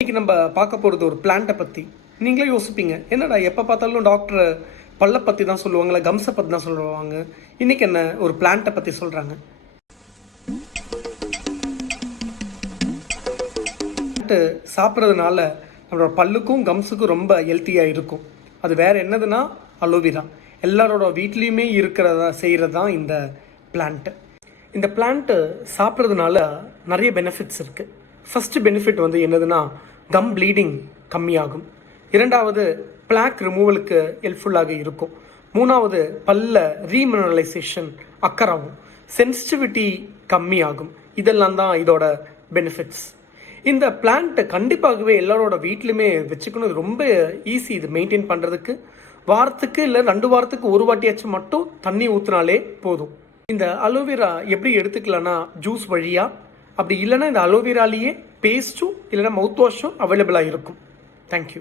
இன்றைக்கி நம்ம பார்க்க போகிறது ஒரு பிளான்ட்டை பற்றி. நீங்களே யோசிப்பீங்க, என்னடா எப்போ பார்த்தாலும் டாக்டர் பல்லை பற்றி தான் சொல்லுவாங்களே, கம்ஸை பற்றி தான் சொல்லுவாங்க, இன்றைக்கி என்ன ஒரு பிளான்ட்டை பற்றி சொல்கிறாங்க. பிளான்ட்டு சாப்பிட்றதுனால நம்மளோட பல்லுக்கும் கம்ஸுக்கும் ரொம்ப ஹெல்த்தியாக இருக்கும். அது வேறு என்னதுன்னா அலோவேரா. எல்லாரோட வீட்லேயுமே செய்கிறது தான் இந்த பிளான்ட்டு. இந்த பிளான்ட்டு சாப்பிட்றதுனால நிறைய பெனிஃபிட்ஸ் இருக்குது. ஃபஸ்ட்டு பெனிஃபிட் வந்து என்னதுன்னா கம் ப்ளீடிங் கம்மியாகும். இரண்டாவது பிளாக் ரிமூவலுக்கு ஹெல்ப்ஃபுல்லாக இருக்கும். மூணாவது பல்ல ரீமினரலைசேஷன் அக்கறாகும். சென்சிட்டிவிட்டி கம்மியாகும். இதெல்லாம் தான் இதோட பெனிஃபிட்ஸ். இந்த பிளான்ட்டை கண்டிப்பாகவே எல்லாரோட வீட்லையுமே வச்சுக்கணும். ரொம்ப ஈஸி இது மெயின்டைன் பண்ணுறதுக்கு. வாரத்துக்கு இல்லை 2 வாரத்துக்கு ஒரு வாட்டியாச்சும் மட்டும் தண்ணி ஊற்றினாலே போதும். இந்த அலோவேரா எப்படி எடுத்துக்கலான்னா ஜூஸ் வழியாக, அப்படி இல்லைன்னா இந்த அலோவேராலேயே பேஸ்ட்டும் இல்லைன்னா மவுத் வாஷும் அவைலபிளாக இருக்கும். தேங்க்யூ.